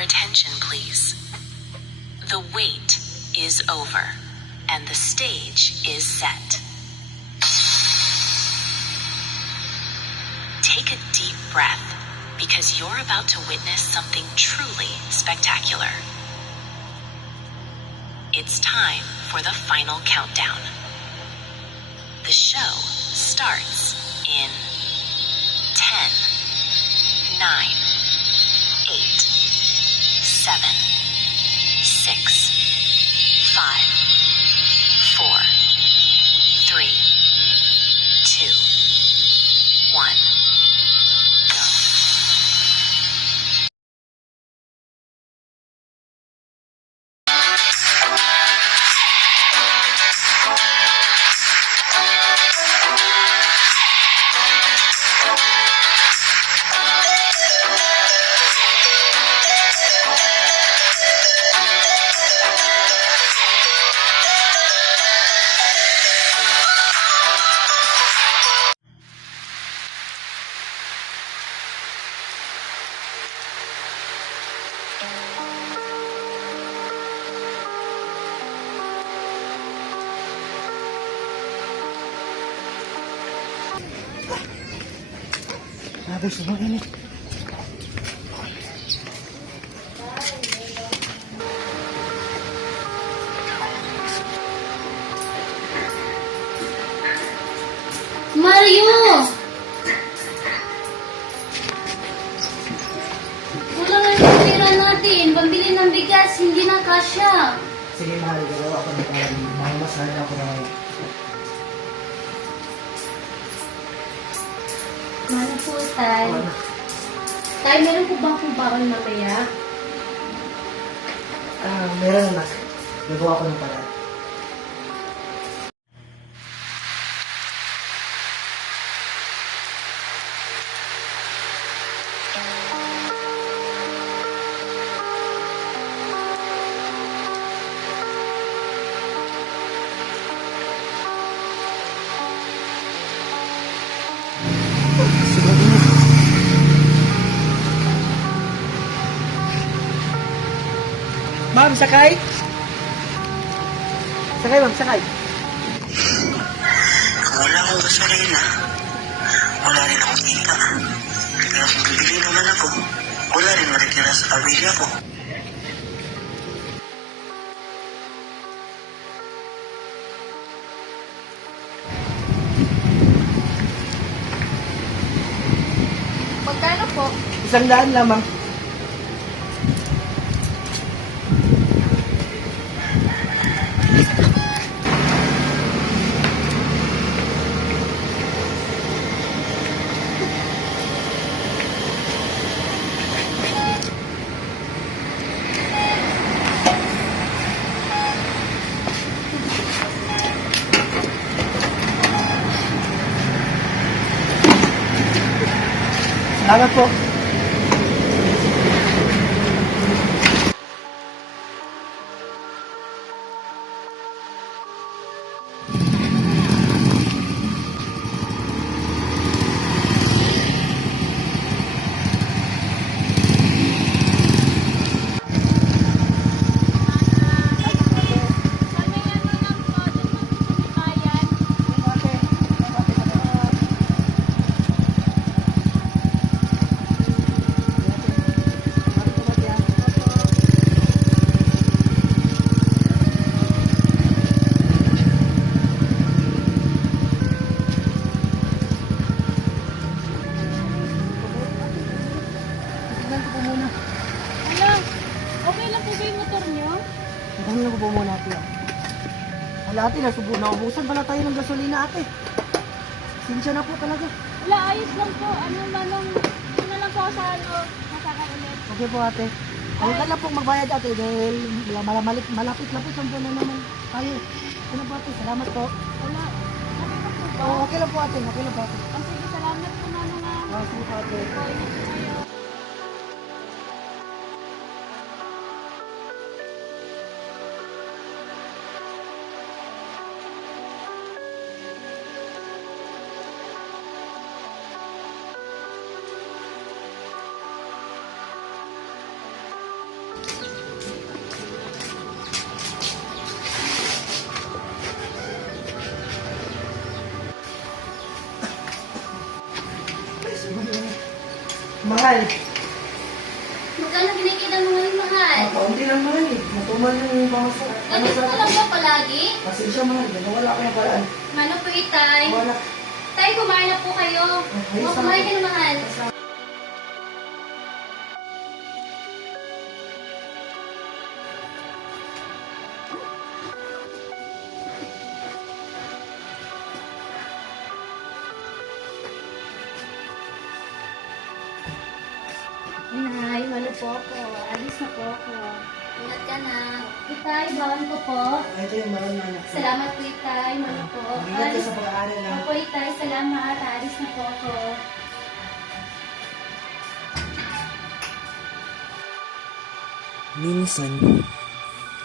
your attention, please. The wait is over, and the stage is set. Take a deep breath, because you're about to witness something truly spectacular. It's time for the final countdown. The show starts in 10, 9, 8, 7, 6, 5, 4, 3, 2, 1, go. Grabe, sobrang init. Mario! Kulang na yung pera natin. Pambili ng bigas, hindi na kasya. Sige, mahal. Galaw ako ng parang mahimasahan ako na ngayon. Ano po, Tay? Tay, meron po bang kumbakan mamaya? Meron na. Gagawa ako ng paraan. Ma'am, sakay? Sakay, ma'am, sakay. Wala akong gasolina. Wala rin akong kita. Pero kung bibili naman ako, wala rin matitira sa pamilya ko. Magkano po? 100 lamang. Salamat po. Tignan ko po muna. Hala, okay lang po ba yung motor niyo? Tignan ko po muna ate. Wala ate, naubusan pala tayo ng gasolina ate. Sinsya na po talaga. Wala, ayos lang po. Ano na lang po sa masaka ulit. Okay po ate. Huwag ka lang pong magbayad ate dahil malapit na po sa buwan na naman tayo. Ano po ate, salamat po. Wala, okay lang po ba? Okay lang po ate, okay lang po ate. Sige, salamat po na mga. Sige po ate. Ingat po kayo. Mahal. Magkano kinikita mo ngayon, mahal? Kaunti lang mahal eh. Matumal yung pamasa. Ganito ka lang ba palagi? Kasi siya mahal. Wala ko yung paraan. Ano po, Itay? Wala. Tay, kumain na po kayo. Okay, O, kumain ka na, mahal. Nay, malo po ako. Alis na po ako. Ingat ka na. Itay, bawal ko po. Ito yung mahal na anak. Salamat po, Itay. Malo po. Ingat ka sa pag-aaral lang. Opo, Itay. Salamat. Alis na po ako. Minsan,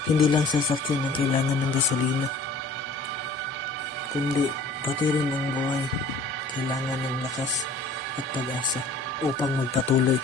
hindi lang sasakyan ang kailangan ng gasolina, kundi pati rin ang buhay kailangan ng lakas at pag-asa upang magpatuloy.